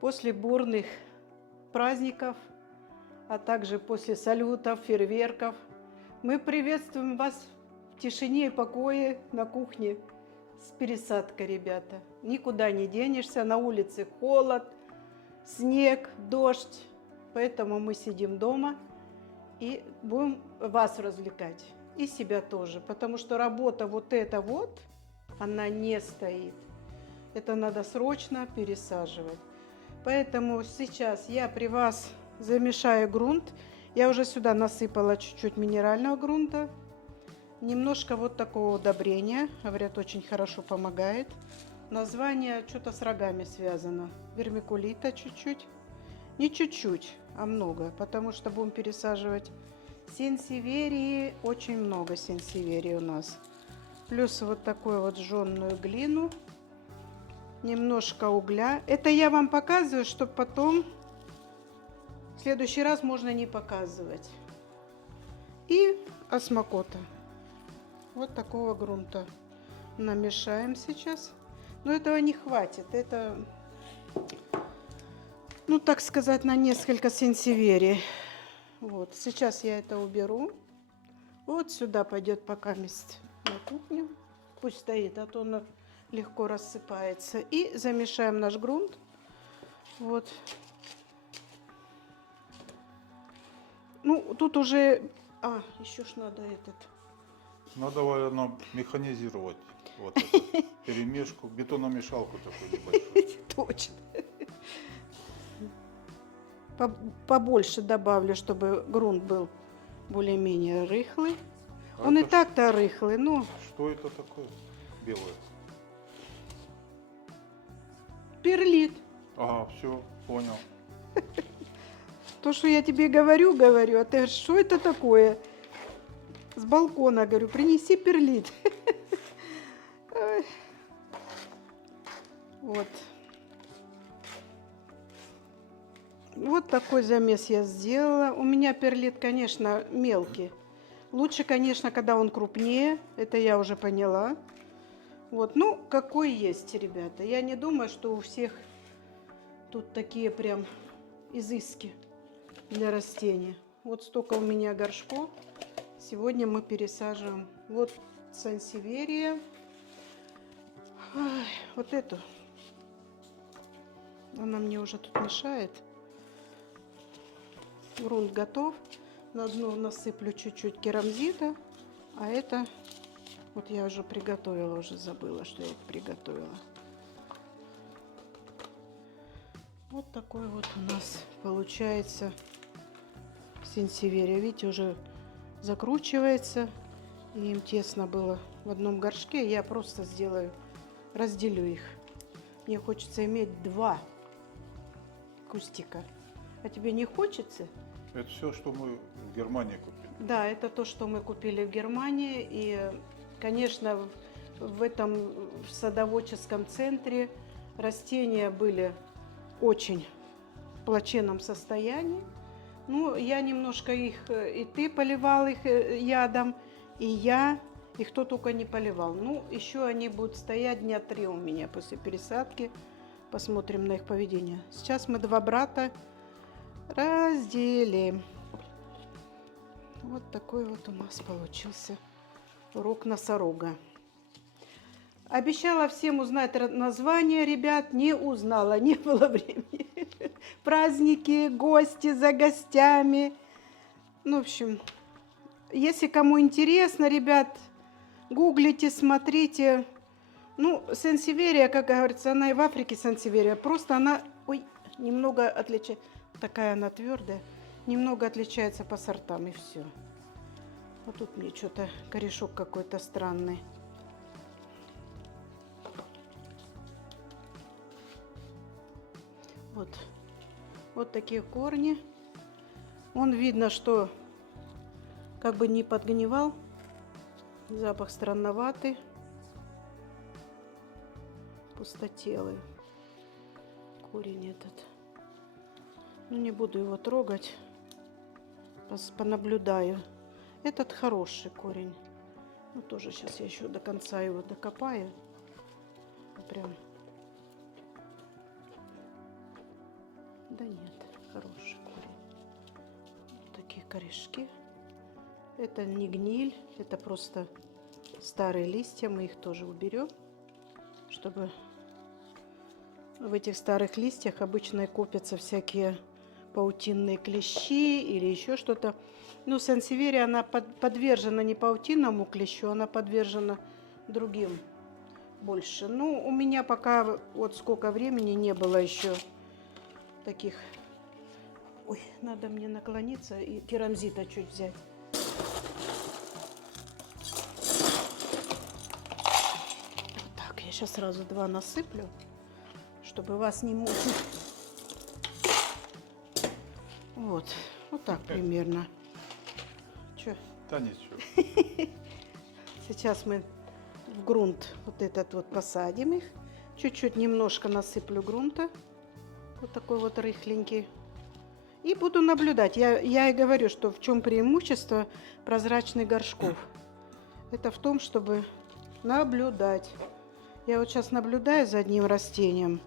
После бурных праздников, а также после салютов, фейерверков, мы приветствуем вас в тишине и покое на кухне с пересадкой, ребята. Никуда не денешься, на улице холод, снег, дождь, поэтому мы сидим дома и будем вас развлекать, и себя тоже, потому что работа вот эта вот, она не стоит. Это надо срочно пересаживать. Поэтому сейчас я при вас замешаю грунт. Я уже сюда насыпала чуть-чуть минерального грунта. Немножко вот такого удобрения. Говорят, очень хорошо помогает. Название что-то с рогами связано. Вермикулита чуть-чуть. Не чуть-чуть, а много. Потому что будем пересаживать сенсеверии. Очень много сенсеверий у нас. Плюс вот такую вот жженую глину. Немножко угля. Это я вам показываю, чтобы потом в следующий раз можно не показывать. И осмокота. Вот такого грунта намешаем сейчас. Но этого не хватит. Это, ну так сказать, на несколько сенсеверий. Вот. Сейчас я это уберу. Вот сюда пойдет пока мест на кухню. Пусть стоит, а то он легко рассыпается. И замешаем наш грунт. Вот. Ну, тут уже... А, еще ж надо этот... Надо, наверное, механизировать вот эту перемешку, бетономешалку такую небольшую. Точно. Побольше добавлю, чтобы грунт был более-менее рыхлый. А Он и это так-то рыхлый, но... Что это такое белое? Перлит. Ага, все, понял. То, что я тебе говорю, а ты говоришь, что это такое? С балкона, говорю, принеси перлит. Ой. Вот. Вот такой замес я сделала. У меня перлит, конечно, мелкий. Лучше, конечно, когда он крупнее. Это я уже поняла. Вот, ну, какой есть, ребята. Я не думаю, что у всех тут такие прям изыски для растения. Вот столько у меня горшков. Сегодня мы пересаживаем. Вот сансеверия. Ой, вот эту. Она мне уже тут мешает. Грунт готов. На дно насыплю чуть-чуть керамзита. А это... Вот я уже приготовила, уже забыла, что я это приготовила. Вот такой вот у нас получается сенсеверия. Видите, уже закручивается. И им тесно было в одном горшке. Я просто сделаю, разделю их. Мне хочется иметь 2 кустика. А тебе не хочется? Это все, что мы в Германии купили. Да, это то, что мы купили в Германии. И, конечно, в этом садоводческом центре растения были очень в плачевном состоянии. Ну, я немножко их, и ты поливал их ядом, и я, и кто только не поливал. Ну, еще они будут стоять дня 3 у меня после пересадки. Посмотрим на их поведение. Сейчас мы 2 брата разделим. Вот такой вот у нас получился урок носорога. Обещала всем узнать название, ребят, не узнала, не было времени. Праздники, гости за гостями. Ну, в общем, если кому интересно, ребят, гуглите, смотрите. Ну, сансеверия, как говорится, она и в Африке сансеверия. Просто она, ой, немного отличается. Такая она твердая. Немного отличается по сортам, и все. Вот тут мне что-то корешок какой-то странный. Вот. Вот такие корни. Он видно, что как бы не подгнивал. Запах странноватый. Пустотелый корень этот. Ну, не буду его трогать. Понаблюдаю. Этот хороший корень. Ну, тоже сейчас я еще до конца его докопаю. Прям. Да нет, хороший корень. Такие корешки. Это не гниль, это просто старые листья. Мы их тоже уберем, чтобы в этих старых листьях обычно копятся всякие паутинные клещи или еще что-то. Ну, сансеверия, она подвержена не паутинному клещу, она подвержена другим больше. Ну, у меня пока вот сколько времени не было еще таких. Ой, надо мне наклониться и керамзита чуть взять. Вот так, я сейчас сразу 2 насыплю, чтобы вас не мучить. Вот, вот так примерно. Чё? Да ничего. Сейчас мы в грунт вот этот вот посадим их. Чуть-чуть немножко насыплю грунта. Вот такой вот рыхленький. И буду наблюдать. Я и говорю, что в чем преимущество прозрачных горшков. Это в том, чтобы наблюдать. Я вот сейчас наблюдаю за одним растением.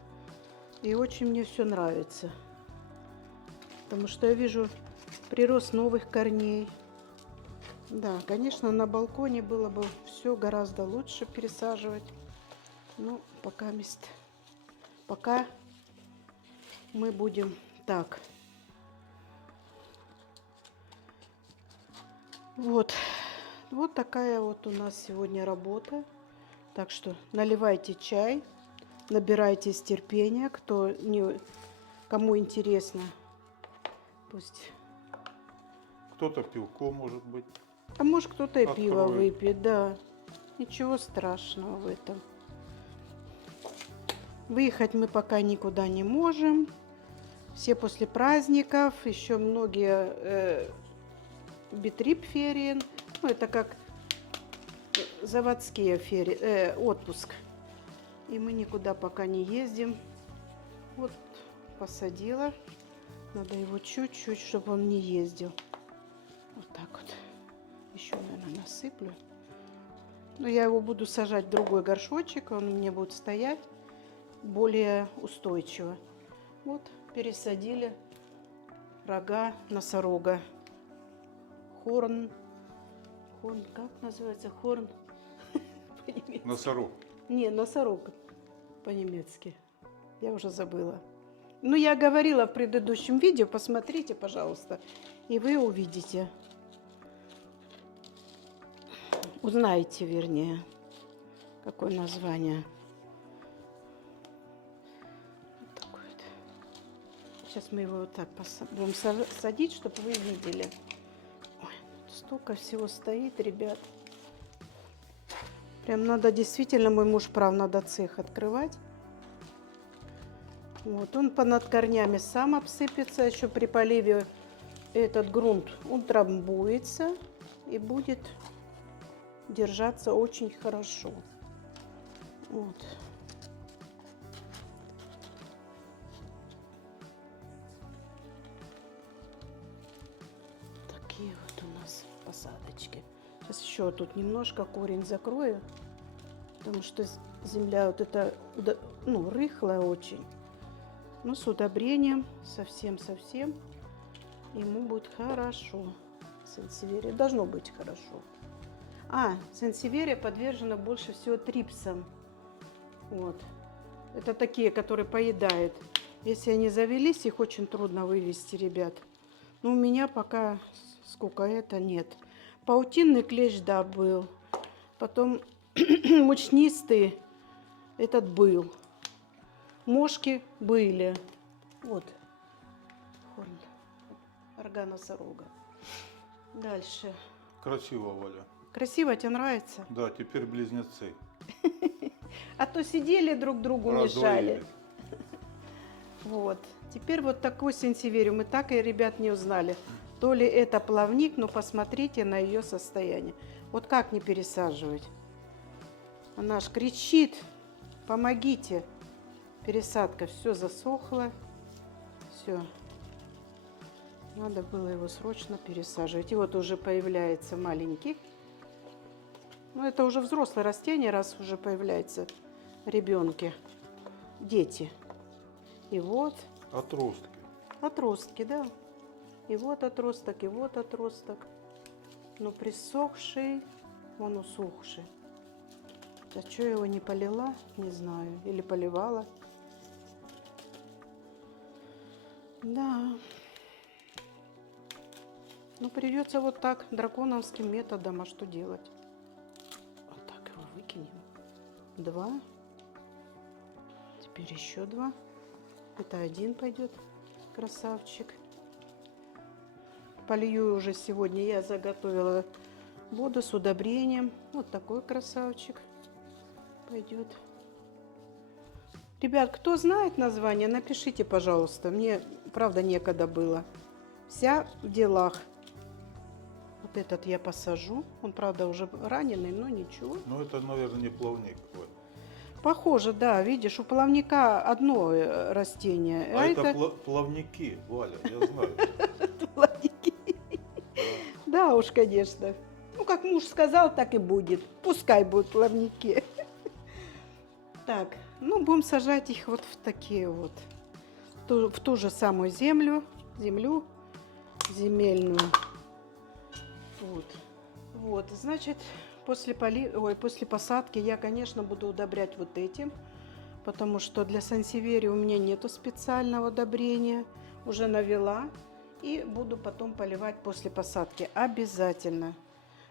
И очень мне все нравится. Потому что я вижу прирост новых корней. Да, конечно, на балконе было бы все гораздо лучше пересаживать. Но пока мы будем так. Вот такая вот у нас сегодня работа. Так что наливайте чай, набирайтесь терпения, кому интересно. Пусть. Кто-то пивко, может быть. А может, кто-то и пиво Откроет. выпьет, да. Ничего страшного в этом. Выехать мы пока никуда не можем. Все после праздников, еще многие битрипферien. Ну, это как заводские отпуск. И мы никуда пока не ездим. Вот посадила. Надо его чуть-чуть, чтобы он не ездил. Вот так вот. Еще, наверное, насыплю. Но я его буду сажать в другой горшочек. Он у меня будет стоять более устойчиво. Вот, пересадили рога носорога. Хорн, как называется? Хорн по-немецки. Носорог. Не, носорог по-немецки. Я уже забыла. Ну, я говорила в предыдущем видео, посмотрите, пожалуйста, и вы увидите. Узнаете, вернее, какое название. Вот такой вот. Сейчас мы его вот так будем садить, чтобы вы видели. Ой, столько всего стоит, ребят. Прям надо действительно, мой муж прав, надо цех открывать. Вот, он над корнями сам обсыпется, еще при поливе этот грунт утрамбуется и будет держаться очень хорошо. Вот. Такие вот у нас посадочки. Сейчас еще тут немножко корень закрою, потому что земля вот эта, ну, рыхлая очень. Но с удобрением, совсем-совсем, ему будет хорошо. Сансеверия должно быть хорошо. Сансеверия подвержена больше всего трипсам. Вот. Это такие, которые поедают. Если они завелись, их очень трудно вывести, ребят. Но у меня пока сколько это нет. Паутинный клещ, да, был. Потом мучнистый этот был. Мошки были. Вот. Рога носорога. Дальше. Красиво, Валя. Красиво, тебе нравится? Да, теперь близнецы. А то сидели друг другу мешали. Раздвоились. Вот. Теперь вот такой сансеверию мы так и, ребят, не узнали. То ли это плавник, но посмотрите на ее состояние. Вот как не пересаживать? Она аж кричит. Помогите. Пересадка. Все засохло. Все. Надо было его срочно пересаживать. И вот уже появляется маленький. Ну, это уже взрослое растение, раз уже появляются ребенки, дети. И вот. Отростки. Отростки, да. И вот отросток, и вот отросток. Но присохший, он усохший. А что я его не полила, не знаю. Или поливала. Да. Ну, придется вот так, драконовским методом. А что делать? Вот так его выкинем. 2. Теперь еще 2. Это 1 пойдет. Красавчик. Полью уже сегодня. Я заготовила воду с удобрением. Вот такой красавчик пойдет. Ребят, кто знает название, напишите, пожалуйста. Мне, правда, некогда было. Вся в делах. Вот этот я посажу. Он, правда, уже раненый, но ничего. Ну, это, наверное, не плавник. Валь. Похоже, да. Видишь, у плавника одно растение. А это плавники, Валя, я знаю. плавники. Да. Да уж, конечно. Ну, как муж сказал, так и будет. Пускай будут плавники. Так, ну, будем сажать их вот в такие вот. В ту же самую землю земельную. Вот. Вот, значит, после посадки я, конечно, буду удобрять вот этим, потому что для сансеверии у меня нету специального удобрения. Уже навела. И буду потом поливать после посадки. Обязательно.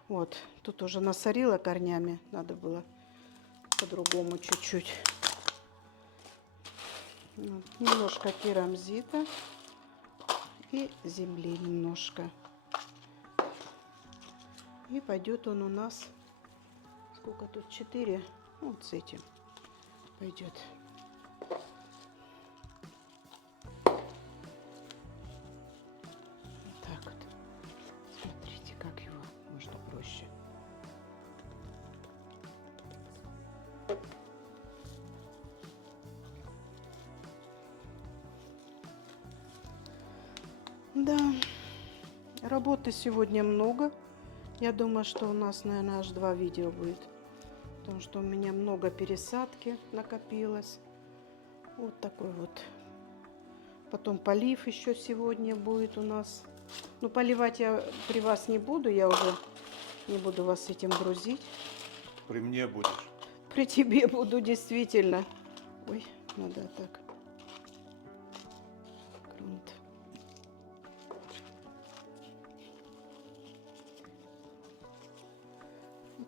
Вот, тут уже насорила корнями. Надо было по-другому чуть-чуть. Вот. Немножко керамзита и земли немножко. И пойдет он у нас, сколько тут, 4, вот с этим пойдет. Вот так вот. Смотрите, как его можно проще. Да, работы сегодня много. Я думаю, что у нас, наверное, аж 2 видео будет. Потому что у меня много пересадки накопилось. Вот такой вот. Потом полив еще сегодня будет у нас. Ну, поливать я при вас не буду. Я уже не буду вас этим грузить. При мне будешь. При тебе буду, действительно. Ой, надо так. Грунт.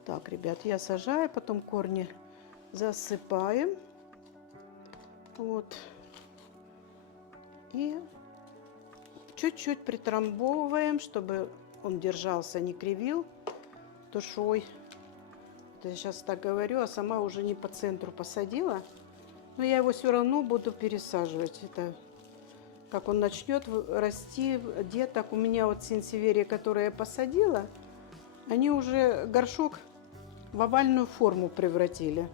Так, ребят, я сажаю, потом корни засыпаем. Вот. И чуть-чуть притрамбовываем, чтобы он держался, не кривил тушой. Это я сейчас так говорю, а сама уже не по центру посадила. Но я его все равно буду пересаживать. Это как он начнет расти деток. У меня вот сенсеверия, которые я посадила, они уже горшок в овальную форму превратили.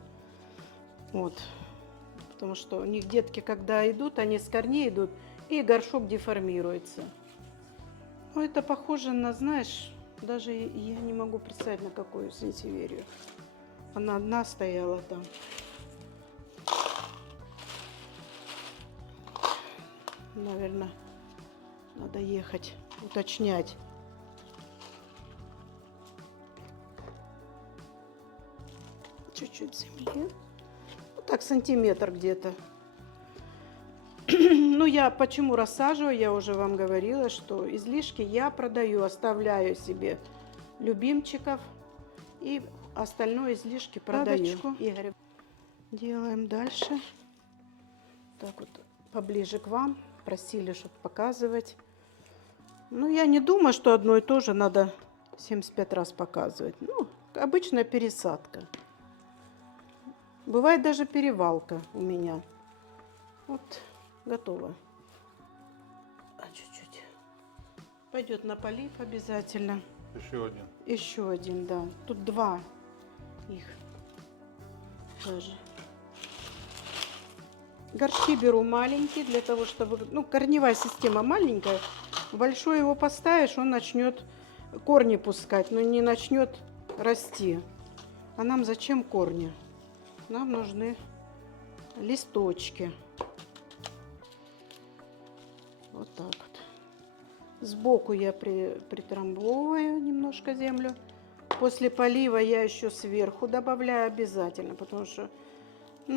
Вот. Потому что у них детки, когда идут, они с корней идут, и горшок деформируется. Ну, это похоже на, знаешь, даже я не могу представить, на какую сенсеверию. Она одна стояла там. Наверное, надо ехать, уточнять. Чуть-чуть земли. Вот так, сантиметр где-то. Ну, я почему рассаживаю, я уже вам говорила, что излишки я продаю, оставляю себе любимчиков. И остальное излишки продаю. Игорь. Делаем дальше. Так вот, поближе к вам. Просили, чтобы показывать. Ну, я не думаю, что одно и то же надо 75 раз показывать. Ну, обычная пересадка. Бывает даже перевалка у меня. Вот, готово. А чуть-чуть. Пойдет на полив обязательно. Еще один. Еще один, да. Тут 2 их даже. Горшки беру маленькие, для того, чтобы... Ну, корневая система маленькая. Большой его поставишь, он начнет корни пускать, но не начнет расти. А нам зачем корни? Нам нужны листочки. Вот так вот. Сбоку я притрамбовываю немножко землю. После полива я еще сверху добавляю обязательно, потому что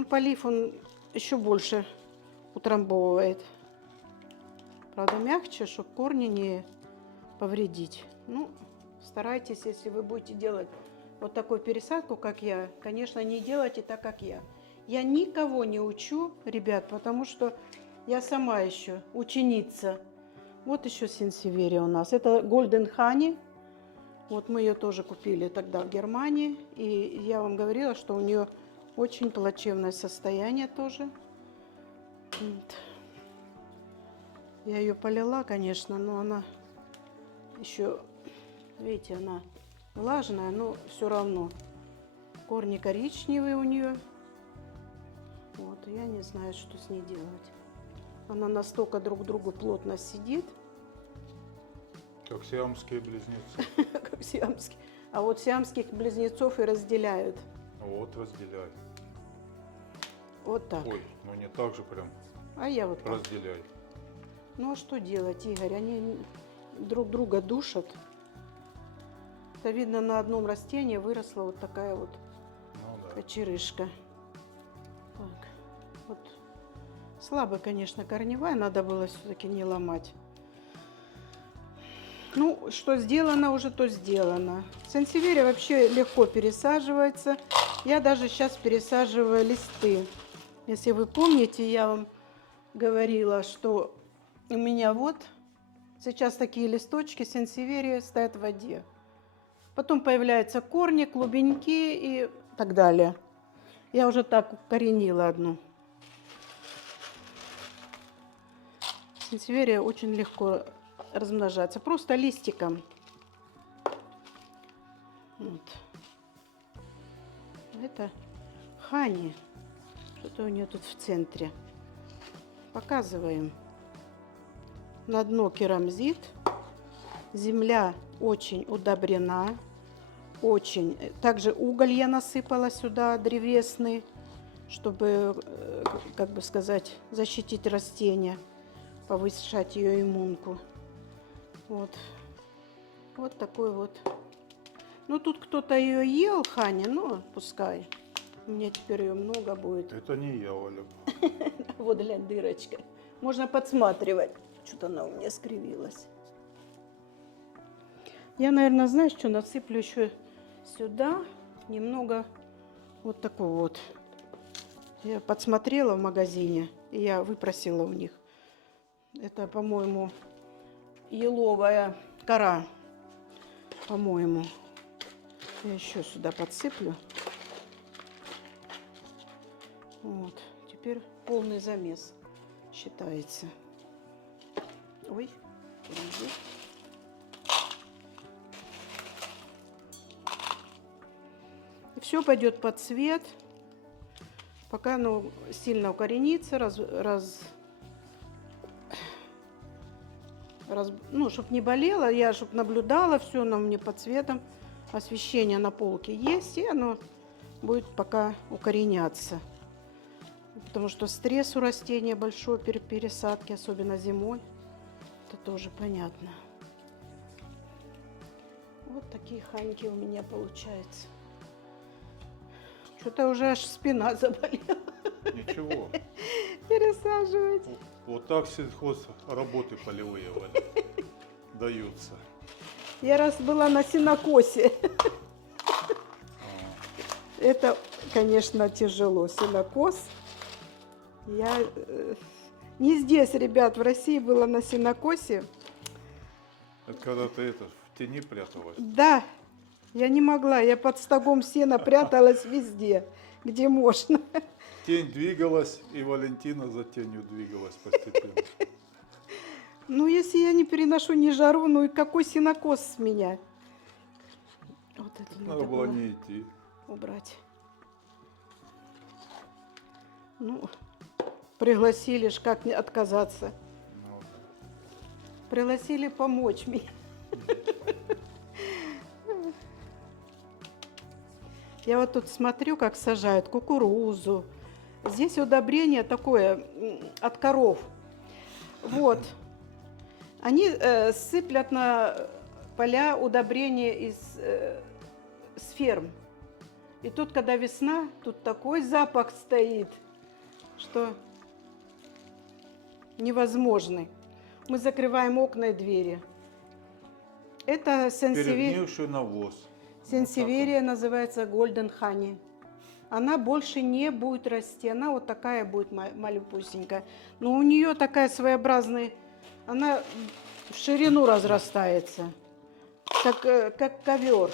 полив он еще больше утрамбовывает. Правда, мягче, чтобы корни не повредить. Старайтесь, если вы будете делать вот такую пересадку, как я, конечно, не делайте так, как я. Я никого не учу, ребят, потому что я сама еще ученица. Вот еще сенсеверия у нас. Это Golden Honey. Вот мы ее тоже купили тогда в Германии. И я вам говорила, что у нее очень плачевное состояние тоже. Вот. Я ее полила, конечно, но она еще, видите, она влажная, но все равно. Корни коричневые у нее. Вот, я не знаю, что с ней делать. Она настолько друг к другу плотно сидит. Как сиамские близнецы. Как сиамские. А вот сиамских близнецов и разделяют. Вот разделяй. Вот так. Ой, ну не так же прям А я вот так. разделяй. Ну а что делать, Игорь? Они друг друга душат. Это видно, на одном растении выросла вот такая вот Ну да. кочерышка. Так, вот. Слабо, конечно, корневая, надо было все-таки не ломать. Ну, что сделано уже, то сделано. Сансеверия вообще легко пересаживается. Я даже сейчас пересаживаю листы. Если вы помните, я вам говорила, что у меня вот сейчас такие листочки сансеверии стоят в воде. Потом появляются корни, клубеньки и так далее. Я уже так укоренила одну. Сансеверия очень легко размножается. Просто листиком. Вот. Это Хани. Что-то у нее тут в центре. Показываем. На дно керамзит. Земля очень удобрена. Очень. Также уголь я насыпала сюда, древесный, чтобы, как бы сказать, защитить растения, повышать ее иммунку. Вот. Вот такой вот. Ну, тут кто-то ее ел, Ханя, ну, пускай. У меня теперь ее много будет. Это не я, Оля. Вот, глянь, дырочка. Можно подсматривать. Что-то она у меня скривилась. Я, наверное, знаешь, что насыплю еще сюда немного вот такого вот. Я подсмотрела в магазине, и я выпросила у них. Это, по-моему, еловая кора. По-моему. Я еще сюда подсыплю. Вот. Теперь полный замес считается. Ой, подожди. И все пойдет под цвет, пока оно сильно укоренится, ну, чтобы не болело, я чтобы наблюдала, все оно мне под цветом, освещение на полке есть, и оно будет пока укореняться. Потому что стресс у растения большой при пересадке, особенно зимой. Это тоже понятно. Вот такие ханьки у меня получаются. Что-то уже аж спина заболела. Ничего. Пересаживать. Вот так сельхоз работы полевые, Оля, даются. Я раз была на сенокосе. Это, конечно, тяжело. Сенокос. Я не здесь, ребят, в России была на сенокосе. Это когда ты в тени пряталась. Да, я не могла. Я под стогом сена пряталась везде, где можно. Тень двигалась, и Валентина за тенью двигалась постепенно. Ну, если я не переношу ни жару, ну и какой сенокос с меня? Вот это Надо было не идти. убрать. Ну, пригласили ж, как не отказаться. Ну, Пригласили помочь мне. Я вот тут смотрю, как сажают кукурузу. Здесь удобрение такое от коров. Вот. Они сыплят на поля удобрения с ферм. И тут, когда весна, тут такой запах стоит, что невозможный. Мы закрываем окна и двери. Это Перегнивший навоз. сенсеверия, называется Golden Honey. Она больше не будет расти, она вот такая будет малюпусенькая. Но у нее такая своеобразная, она в ширину разрастается, как ковер.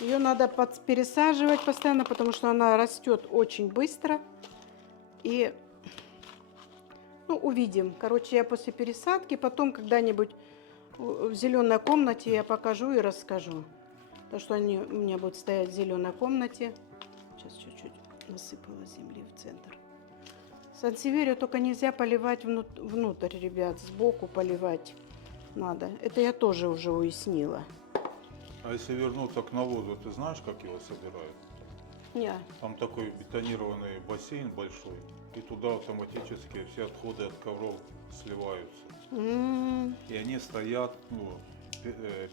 Ее надо пересаживать постоянно, потому что она растет очень быстро. И, ну, увидим. Короче, я после пересадки потом когда-нибудь в зеленой комнате я покажу и расскажу. То, что они у меня будут стоять в зеленой комнате. Сейчас чуть-чуть насыпала земли в центр. Сансеверию только нельзя поливать внутрь, ребят. Сбоку поливать надо. Это я тоже уже уяснила. А если вернуться к навозу, ты знаешь, как его собирают? Не. Там такой бетонированный бассейн большой, и туда автоматически все отходы от ковров сливаются. И они стоят, ну,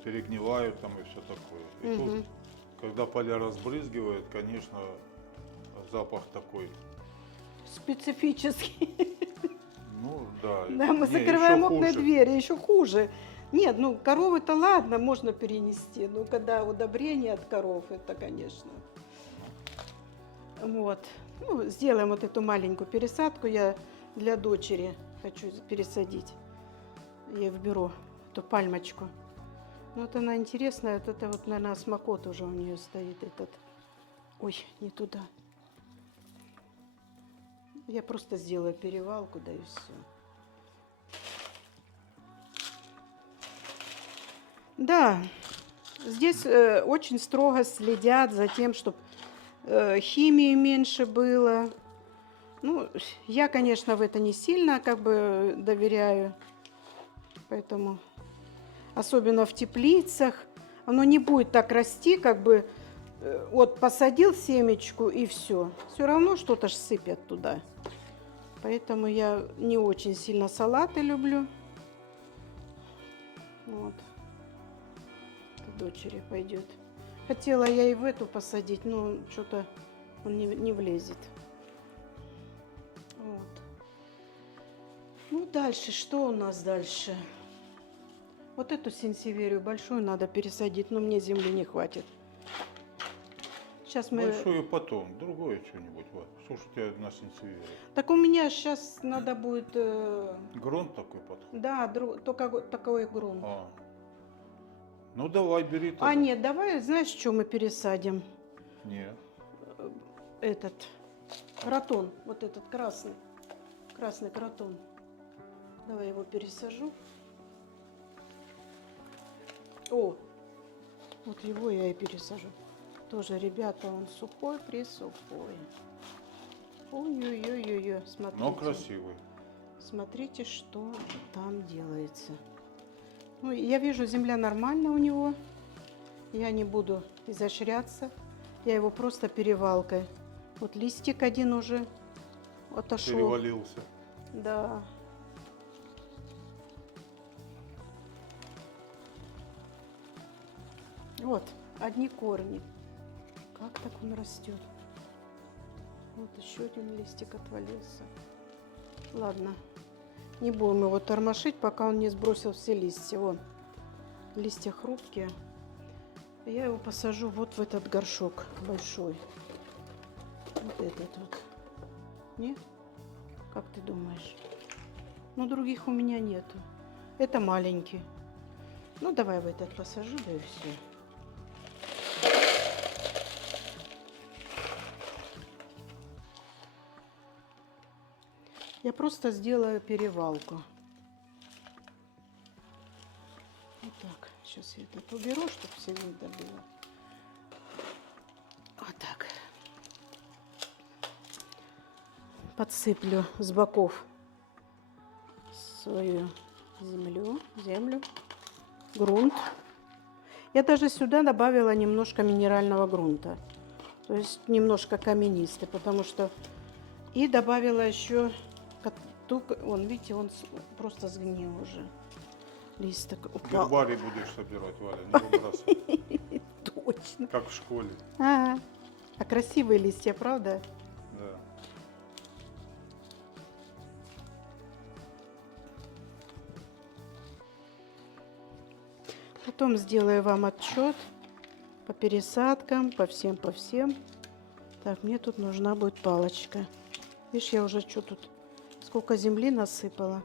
перегнивают там и все такое. И тут, когда поля разбрызгивают, конечно, запах такой. Специфический. Ну да. Да, мы закрываем окна и двери, еще хуже. Нет, ну коровы-то ладно, можно перенести, но когда удобрение от коров, это, конечно. Вот. Ну, сделаем вот эту маленькую пересадку. Я для дочери хочу пересадить. Я вберу эту пальмочку. Ну, вот она интересная. Вот это вот, наверное, осмокот уже у нее стоит этот. Ой, не туда. Я просто сделаю перевалку, да и все. Да, здесь очень строго следят за тем, чтобы химии меньше было. Ну, я, конечно, в это не сильно как бы доверяю. Поэтому, особенно в теплицах, оно не будет так расти, как бы вот посадил семечку и все. Все равно что-то ж сыпят туда. Поэтому я не очень сильно салаты люблю. Вот. Дочери пойдет. Хотела я и в эту посадить, но что-то он не влезет. Вот. Ну, дальше, что у нас дальше? Вот эту сенсеверию большую надо пересадить, но мне земли не хватит. Сейчас мы... Большую потом, другое что-нибудь. Вот. Что ж у тебя на сенсеверии? Так у меня сейчас надо будет... Грунт такой подходит? Да, только такой грунт. Ну давай, бери тогда. Нет, давай, знаешь, что мы пересадим? Нет. Этот кротон, вот этот красный кротон. Давай его пересажу. О, вот его я и пересажу. Тоже, ребята, он сухой, присухой. Ой-ой-ой-ой, смотрите. Но красивый. Смотрите, что там делается. Ну, я вижу, земля нормальная у него. Я не буду изощряться. Я его просто перевалкой. Вот листик один уже отошел. Перевалился. Да. Вот, одни корни. Как так он растет? Вот еще один листик отвалился. Ладно. Не будем его тормошить, пока он не сбросил все листья. Вон, листья хрупкие. Я его посажу вот в этот горшок большой. Вот этот вот. Нет? Как ты думаешь? Ну, других у меня нету. Это маленький. Ну, давай в этот посажу, да и все. Я просто сделаю перевалку. Вот так. Сейчас я этот уберу, чтобы все видно было. Вот так. Подсыплю с боков свою землю, грунт. Я даже сюда добавила немножко минерального грунта. То есть немножко каменистый, потому что... И добавила еще... Вон, видите, он просто сгнил уже. Лист такой упал. Гербарий будешь собирать, Валя, не выбрасывай. Точно. Как в школе. А красивые листья, правда? Да. Потом сделаю вам отчет по пересадкам, по всем. Так, мне тут нужна будет палочка. Видишь, я уже что тут, сколько земли насыпала.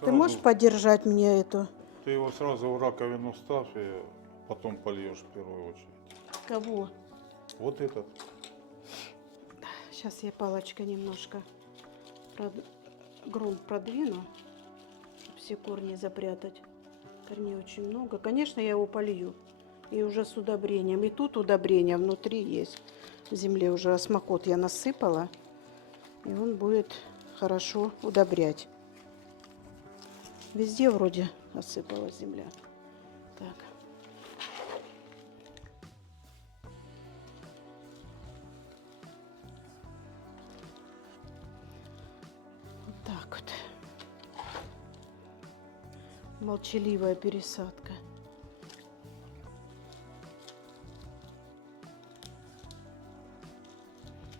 Ты можешь подержать мне эту? Ты его сразу в раковину ставь и потом польешь в первую очередь. Кого? Вот этот. Сейчас я палочкой немножко грунт продвину, чтобы все корни запрятать. Корней очень много. Конечно, я его полью. И уже с удобрением. И тут удобрение внутри есть. В земле уже осмокот я насыпала. И он будет хорошо удобрять. Везде вроде осыпала земля. Так. Вот так вот. Молчаливая пересадка.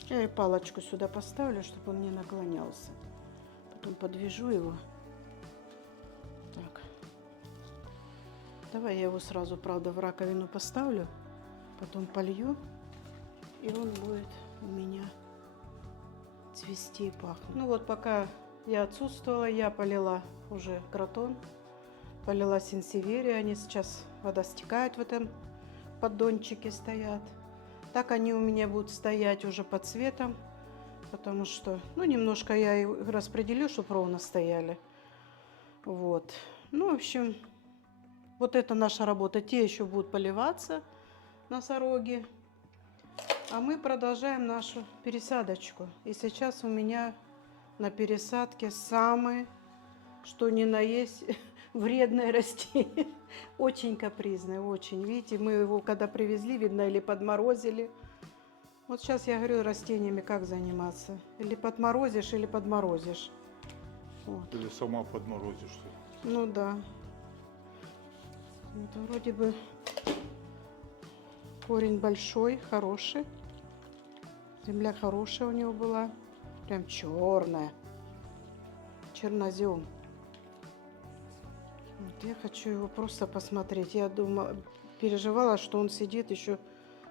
Я и палочку сюда поставлю, чтобы он не наклонялся. Потом подвяжу его. Так. Давай я его сразу, правда, в раковину поставлю. Потом полью. И он будет у меня цвести и пахнуть. Ну вот, пока я отсутствовала, я полила уже кротон. Полила сенсеверия. Они сейчас вода стекает в этом поддончике, стоят. Так они у меня будут стоять уже под цветом, потому что, ну, немножко я их распределю, чтобы ровно стояли. Вот. Ну, в общем, вот это наша работа. Те еще будут поливаться, носороги. А мы продолжаем нашу пересадочку. И сейчас у меня на пересадке самые, что ни на есть, вредное растение. Очень капризное, очень. Видите, мы его когда привезли, видно, или подморозили. Вот сейчас я говорю, растениями как заниматься. Или подморозишь, или подморозишь. Вот. Или сама подморозишься. Ну да. Вот, вроде бы корень большой, хороший. Земля хорошая у него была. Прям черная. Чернозем. Вот, я хочу его просто посмотреть. Я думала, переживала, что он сидит еще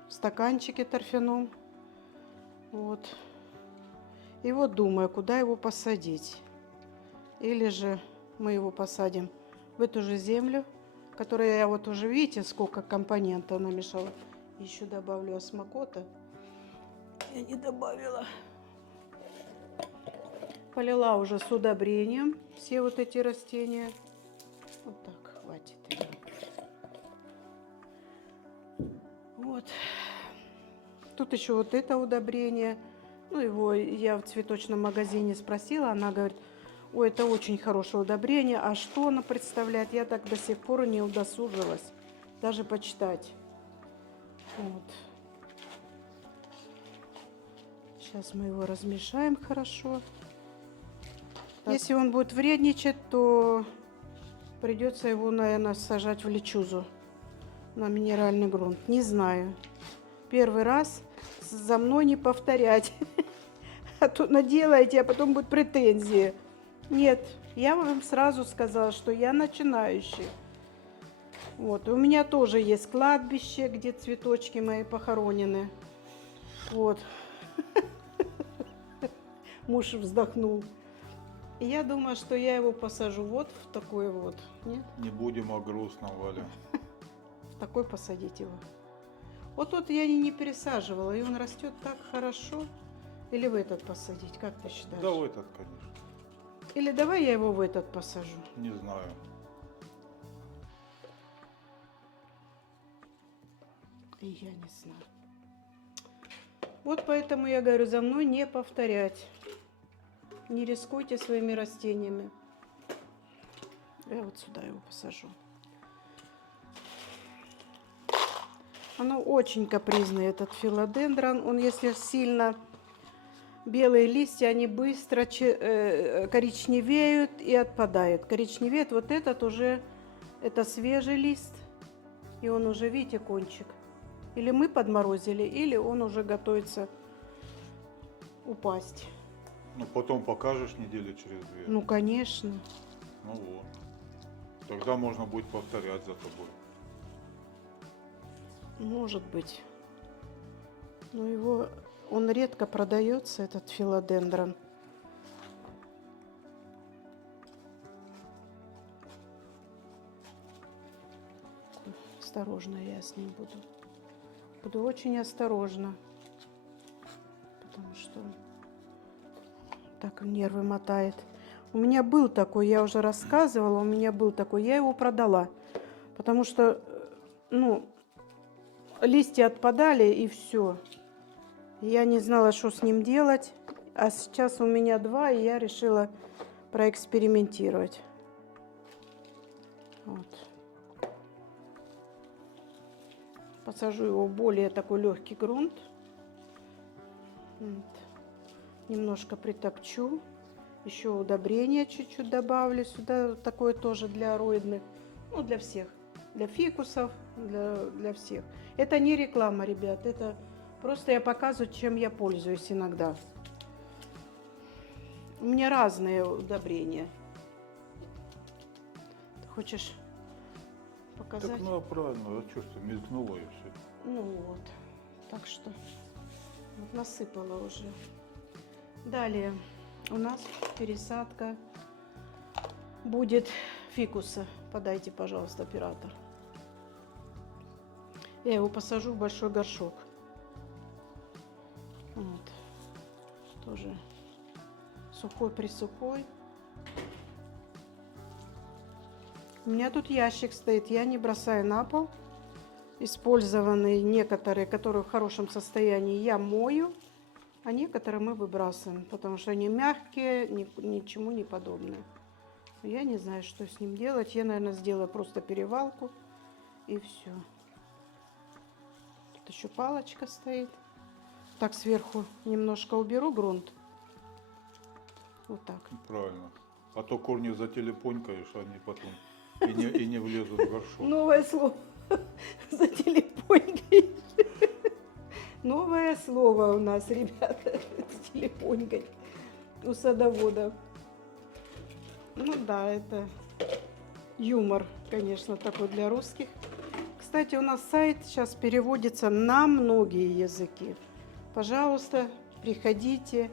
в стаканчике торфяном. Вот. И вот думаю, куда его посадить. Или же мы его посадим в эту же землю, которую я вот уже, видите, сколько компонентов намешала. Еще добавлю осмокота. Я не добавила. Полила уже с удобрением все вот эти растения. Вот так, хватит. Вот. Тут еще вот это удобрение. Ну, его я в цветочном магазине спросила. Она говорит, ой, это очень хорошее удобрение. А что оно представляет? Я так до сих пор не удосужилась даже почитать. Вот. Сейчас мы его размешаем хорошо. Так. Если он будет вредничать, то придется его, наверное, сажать в лечузу на минеральный грунт. Не знаю. Первый раз за мной не повторять. А то наделаете, а потом будут претензии. Нет, я вам сразу сказала, что я начинающий. Вот, у меня тоже есть кладбище, где цветочки мои похоронены. Вот. Муж вздохнул. И я думаю, что я его посажу вот в такой вот. Нет? Не будем о грустном, Валя. В такой посадить его. Вот тут я не пересаживала, и он растет так хорошо. Или в этот посадить, как ты считаешь? Да, в этот, конечно. Или давай я его в этот посажу. Не знаю. И я не знаю. Вот поэтому я говорю, за мной не повторять. Не рискуйте своими растениями. Я вот сюда его посажу. Оно очень капризный, этот филодендрон. Он, если сильно белые листья, они быстро коричневеют и отпадают. Коричневеет вот этот уже, это свежий лист, и он уже, видите, кончик. Или мы подморозили, или он уже готовится упасть. Ну, потом покажешь недели через 2. Ну, конечно. Ну вот. Тогда можно будет повторять за тобой. Может быть. Но его, он редко продается, этот филодендрон. Осторожно я с ним буду. Буду очень осторожна. Потому что так нервы мотает. У меня был такой, я уже рассказывала, у меня был такой, я его продала. Потому что, ну, листья отпадали и все. Я не знала, что с ним делать. А сейчас у меня 2, и я решила проэкспериментировать. Вот. Посажу его в более такой легкий грунт. Вот. Немножко притопчу. Еще удобрения чуть-чуть добавлю сюда. Такое тоже для ароидных. Ну, для всех. Для фикусов, для всех. Это не реклама, ребят. Это просто я показываю, чем я пользуюсь иногда. У меня разные удобрения. Ты хочешь показать? Так, ну, правильно, а что ж ты, мелькнуло и все. Ну вот. Так что вот насыпала уже. Далее у нас пересадка будет фикуса. Подайте, пожалуйста, оператор. Я его посажу в большой горшок. Вот. Тоже сухой-присухой. У меня тут ящик стоит, я не бросаю на пол. Использованные некоторые, которые в хорошем состоянии, я мою, а некоторые мы выбрасываем, потому что они мягкие, ничему не подобные. Я не знаю, что с ним делать. Я, наверное, сделаю просто перевалку и все. Тут еще палочка стоит. Так, сверху немножко уберу грунт. Вот так. Правильно. А то корни зателепонькаешь, они потом и не влезут в горшок. Новое слово. За телепонькой. Новое слово у нас, ребята. С телепонькой. У садоводов. Ну да, это юмор, конечно, такой для русских. Кстати, у нас сайт сейчас переводится на многие языки. Пожалуйста, приходите.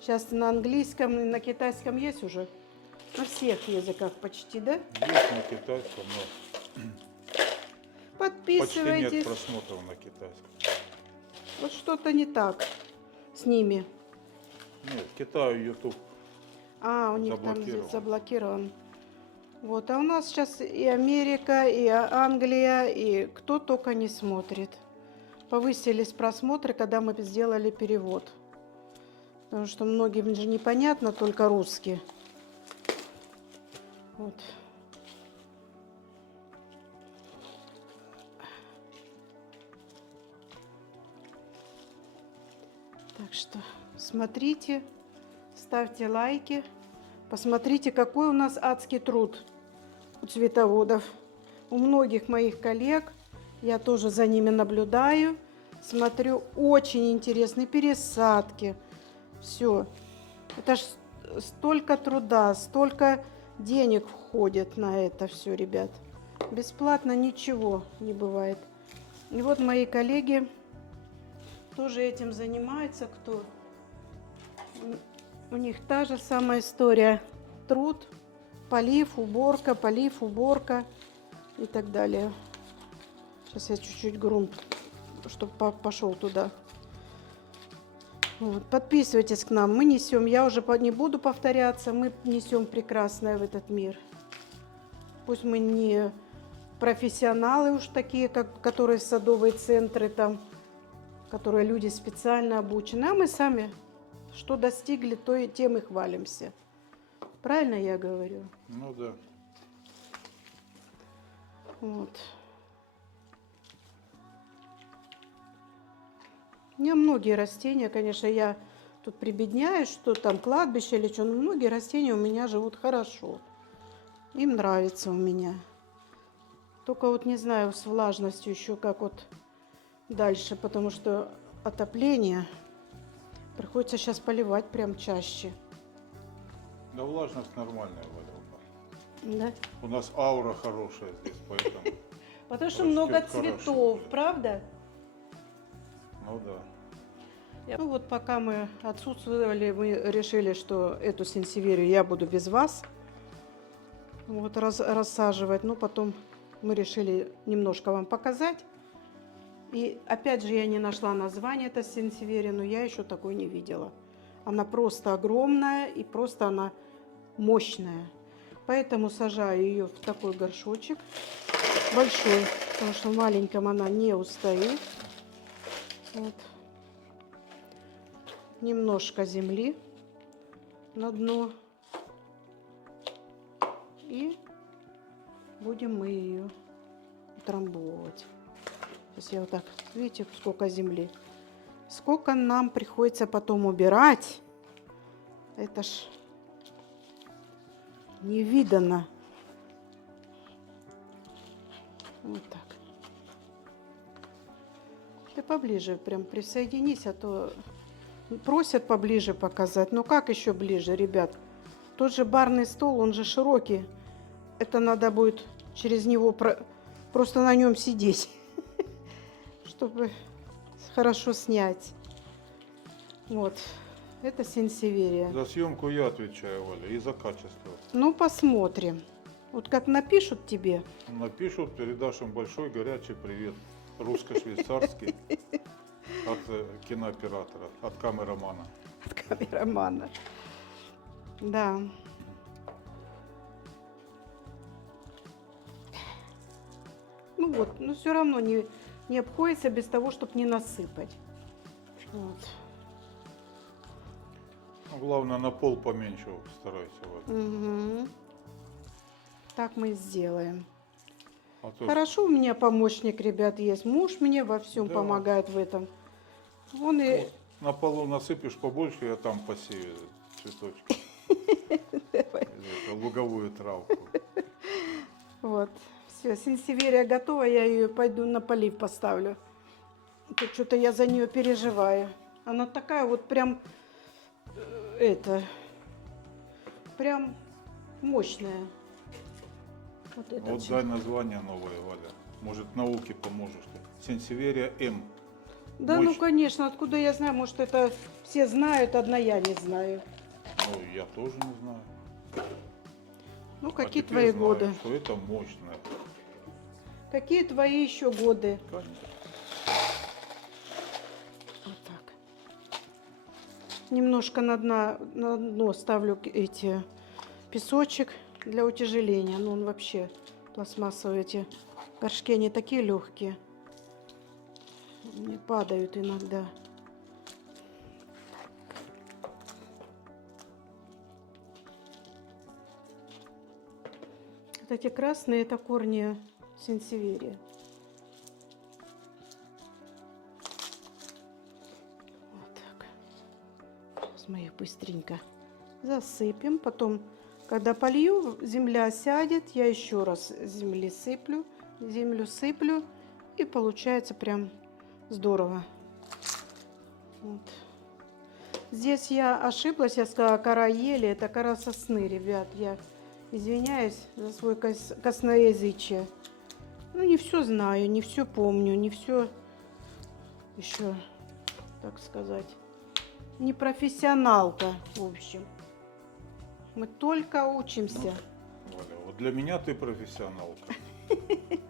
Сейчас на английском и на китайском есть уже. На всех языках почти, да? Есть на китайском, но почти нет Подписывайтесь. просмотров на китайском. Вот что-то не так с ними. Нет, в Китае YouTube. А, у них Заблокирован. там заблокирован. Вот, а у нас сейчас и Америка, и Англия, и кто только не смотрит. Повысились просмотры, когда мы сделали перевод. Потому что многим же непонятно, только русский. Вот. Так что смотрите, ставьте лайки, посмотрите, какой у нас адский труд у цветоводов. У многих моих коллег, я тоже за ними наблюдаю, смотрю, очень интересные пересадки. Все. Это ж столько труда, столько денег входит на это все, ребят. Бесплатно ничего не бывает. И вот мои коллеги тоже этим занимаются, кто у них та же самая история. Труд, полив, уборка и так далее. Сейчас я чуть-чуть грунт, чтобы пошел туда. Вот. Подписывайтесь к нам. Мы несем, я уже не буду повторяться, мы несем прекрасное в этот мир. Пусть мы не профессионалы уж такие, которые садовые центры там, которые люди специально обучены, а мы сами что достигли, то и тем и хвалимся. Правильно я говорю? Ну да. Вот. У меня многие растения, конечно, я тут прибедняюсь, что там кладбище или что. Но многие растения у меня живут хорошо. Им нравится у меня. Только вот не знаю с влажностью еще как вот дальше, потому что отопление. Приходится сейчас поливать прям чаще. Да влажность нормальная, Валя. Да? У нас аура хорошая здесь, поэтому... Потому что Растет много хорошо, цветов, да. правда? Ну да. Ну вот пока мы отсутствовали, мы решили, что эту сенсеверию я буду без вас вот рассаживать. Но потом мы решили немножко вам показать. И опять же я не нашла название этой сенсеверии, но я еще такой не видела. Она просто огромная и просто она мощная. Поэтому сажаю ее в такой горшочек большой, потому что в маленьком она не устоит. Вот. Немножко земли на дно. И будем мы ее утрамбовывать. Сейчас я вот так, видите, сколько земли. Сколько нам приходится потом убирать. Это ж невиданно. Вот так. Ты поближе прям присоединись, а то просят поближе показать. Но как еще ближе, ребят? Тот же барный стол, он же широкий. Это надо будет через него просто на нем сидеть, чтобы хорошо снять. Вот. Это сенсеверия. За съемку я отвечаю, Валя, и за качество. Ну, посмотрим. Вот как напишут тебе. Напишут, передашь им большой горячий привет. Русско-швейцарский. От кинооператора, от камерамана. От камерамана. Да. Ну вот, но все равно не обходится без того, чтобы не насыпать. Вот. Ну, главное, на пол поменьше старайся. Валя. Угу. Так мы и сделаем. А то Хорошо, у меня помощник, ребят, есть. Муж мне во всем Да. помогает в этом. Он и... вот на полу насыпешь побольше, я там посею цветочки. Луговую травку. Вот. Все, сенсеверия готова, я ее пойду на полив поставлю. Тут что-то я за нее переживаю. Она такая вот прям, прям мощная. Вот это Вот дай название новое, Валя. Может, науке поможешь. Сенсеверия М. Да, ну мощь. конечно, откуда я знаю, может это все знают, одна я не знаю. Ну, я тоже не знаю. Ну, А какие теперь твои знаю, годы? что это мощное. Какие твои еще годы? Конечно. Вот так. Немножко на дно ставлю эти песочек для утяжеления. Ну, он вообще пластмассовые эти горшки, они такие легкие. Не падают иногда. Вот эти красные, это корни сенсеверия. Вот так. Сейчас мы их быстренько засыпем. Потом, когда полью, земля сядет, я еще раз землю сыплю, и получается прям здорово. Вот. Здесь я ошиблась, я сказала кора ели, это кора сосны, ребят. Я извиняюсь за свой косноязычие. Ну, не все знаю, не все помню, не все еще, так сказать, не профессионалка, в общем. Мы только учимся. Валя, вот для меня ты профессионалка.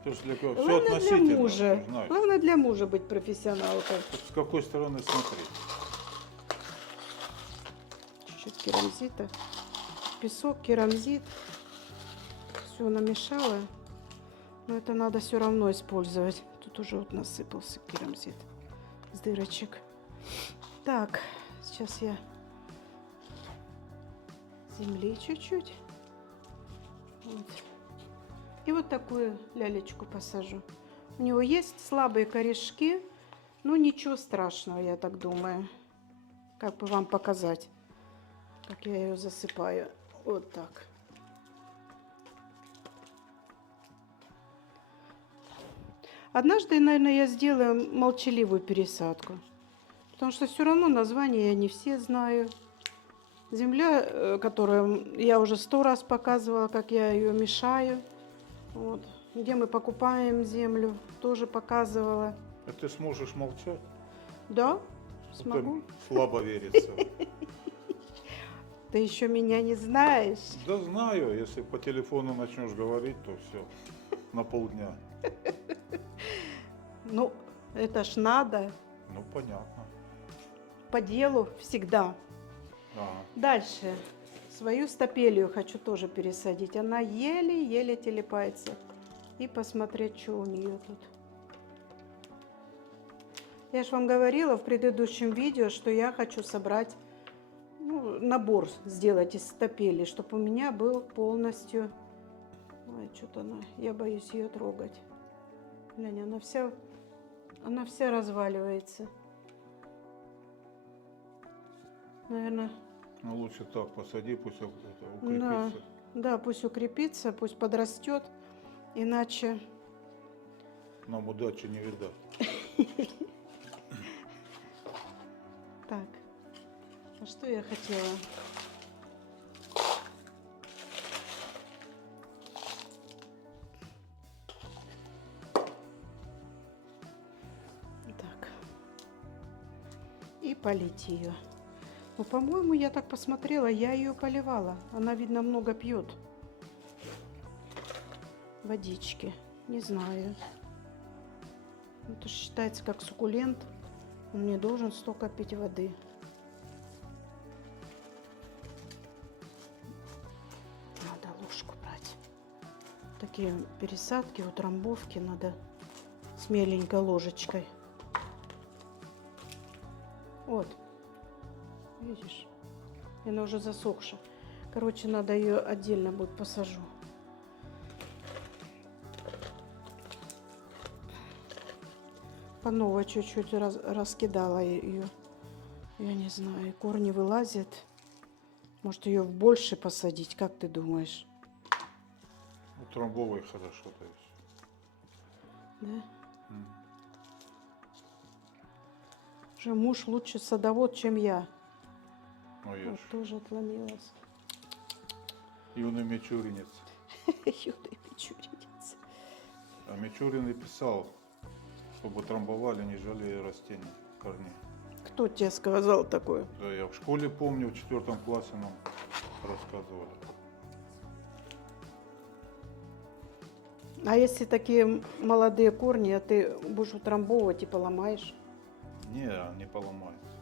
Все Главное для относительно. мужа. ты знаешь. Главное для мужа быть профессионалкой. Тут с какой стороны смотреть? Чуть-чуть керамзита. Песок, керамзит. Все намешала. Но это надо все равно использовать. Тут уже вот насыпался керамзит с дырочек. Так, сейчас я земли чуть-чуть. Вот. И вот такую лялечку посажу. У него есть слабые корешки, но ничего страшного, я так думаю. как бы вам показать, как я ее засыпаю. Вот так. Однажды, наверное, я сделаю молчаливую пересадку, потому что все равно названия я не все знаю. Земля, которую я уже 100 раз показывала, как я ее мешаю. Вот. Где мы покупаем землю, тоже показывала. А ты сможешь молчать? Да, Вот смогу. слабо верится. Ты еще меня не знаешь. Да знаю, если по телефону начнешь говорить, то все, на полдня. Ну, это ж надо. Ну, понятно. По делу всегда. Ага. Дальше. Свою стапелию хочу тоже пересадить. Она еле-еле телепается. И посмотреть, что у нее тут. Я же вам говорила в предыдущем видео, что я хочу собрать, ну, набор сделать из стапели, чтобы у меня был полностью... Ой, что-то она... Я боюсь ее трогать. Глянь, она вся разваливается. Наверное... Ну, лучше так, посади, пусть это Да, укрепится. да, пусть укрепится, пусть подрастет, иначе... Нам удачи не видать. Так, а что я хотела? Так. И полить ее. Ну, по-моему, я так посмотрела, я ее поливала. Она, видно, много пьет водички. Не знаю. Это считается как суккулент. Он не должен столько пить воды. Надо ложку брать. Такие пересадки, утрамбовки надо с меленькой ложечкой. Вот. Видишь? И она уже засохша. Короче, надо ее отдельно будет посажу. По новой чуть-чуть раскидала ее. Я не знаю, корни вылазят. Может, ее в больше посадить, как ты думаешь? Утрамбовывай хорошо, то есть. Да? Уже муж лучше садовод, чем я. Ну, я Вот ж тоже отломилась. юный мичуринец. Юный печуринец. А Мичурин писал, чтобы трамбовали, не жалея растений, корней. Кто тебе сказал такое? Да, я в школе помню, в 4 классе нам рассказывали. А если такие молодые корни, а ты будешь утрамбовывать и поломаешь? Не поломается.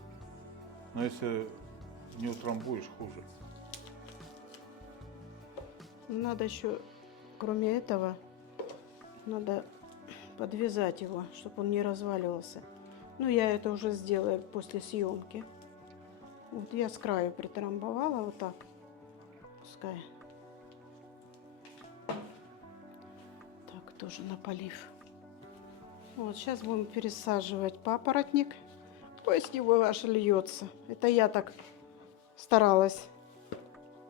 Но если не утрамбуешь, хуже. Надо еще, кроме этого, надо подвязать его, чтобы он не разваливался. Ну, я это уже сделаю после съемки. Вот я с краю притрамбовала вот так. Пускай. Так, тоже на полив. Вот, сейчас будем пересаживать папоротник. Пусть его аж льется. Это я так старалась.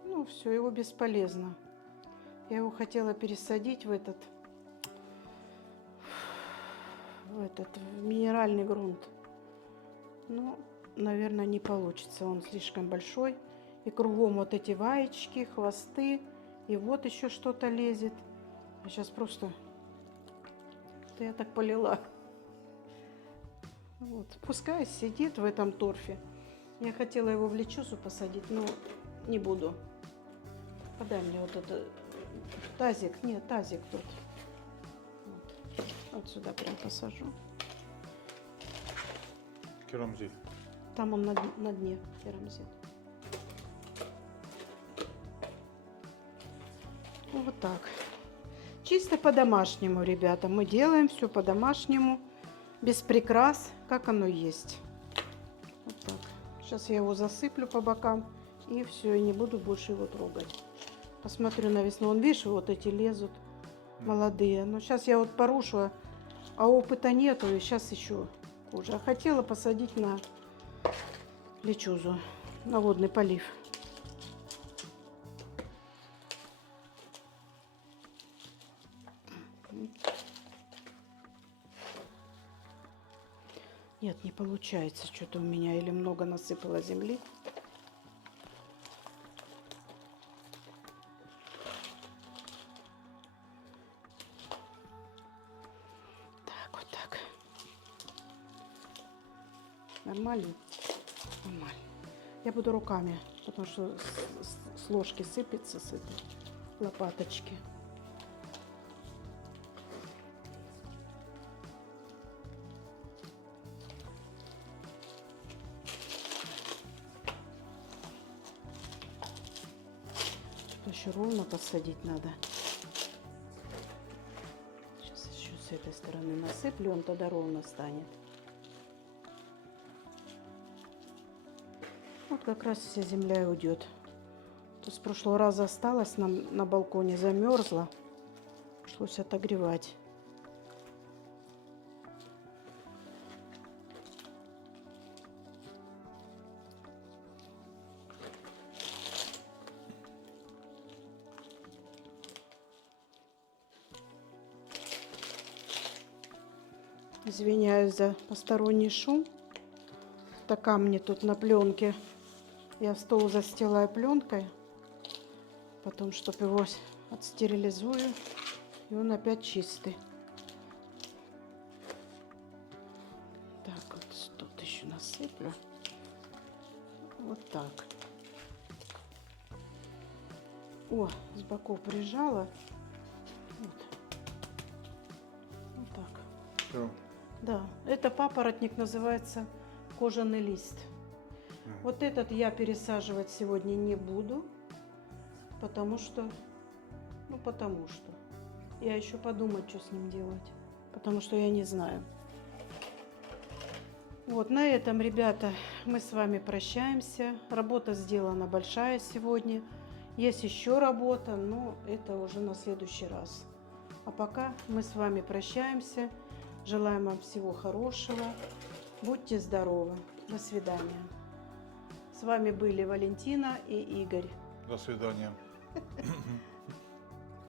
Ну, все, его бесполезно. Я его хотела пересадить в минеральный грунт. Но, наверное, не получится. Он слишком большой. И кругом вот эти ваечки, хвосты. И вот еще что-то лезет. Я сейчас просто... Это я так полила. Вот. Пускай сидит в этом торфе. Я хотела его в лечусу посадить, но не буду. Подай мне вот это тазик. Нет, тазик тут. Вот сюда прям посажу. Керамзит. Там он на дне керамзит. Вот так. Чисто по-домашнему, ребята. Мы делаем все по-домашнему. Без прикрас, как оно есть. Вот так. Сейчас я его засыплю по бокам. И все, и не буду больше его трогать. Посмотрю на весну. Вон, видишь, вот эти лезут молодые. Но сейчас я вот порушу, а опыта нету, и сейчас еще хуже. А хотела посадить лечузу на водный полив. Нет, не получается что-то у меня. Или много насыпала земли. Так, вот так. Нормально? Нормально. Я буду руками, потому что с ложки сыпется с этой лопаточки. Что-то еще ровно посадить надо. Сейчас еще с этой стороны насыплю, он тогда ровно станет. Вот как раз вся земля и уйдет. То с прошлого раза осталось, на балконе замерзла. Пришлось отогревать. Извиняюсь за посторонний шум. Така мне тут на пленке. Я стол застилаю пленкой. Потом, чтобы его отстерилизую. И он опять чистый. Так, вот тут еще насыплю. Вот так. О, с боков прижала. Вот. Вот так. Все. Да, это папоротник, называется кожаный лист. Вот этот я пересаживать сегодня не буду, потому что я еще подумать, что с ним делать, потому что я не знаю. Вот на этом, ребята, мы с вами прощаемся. Работа сделана большая сегодня. Есть еще работа, но это уже на следующий раз. А пока мы с вами прощаемся. Желаем вам всего хорошего. Будьте здоровы. До свидания. С вами были Валентина и Игорь. До свидания.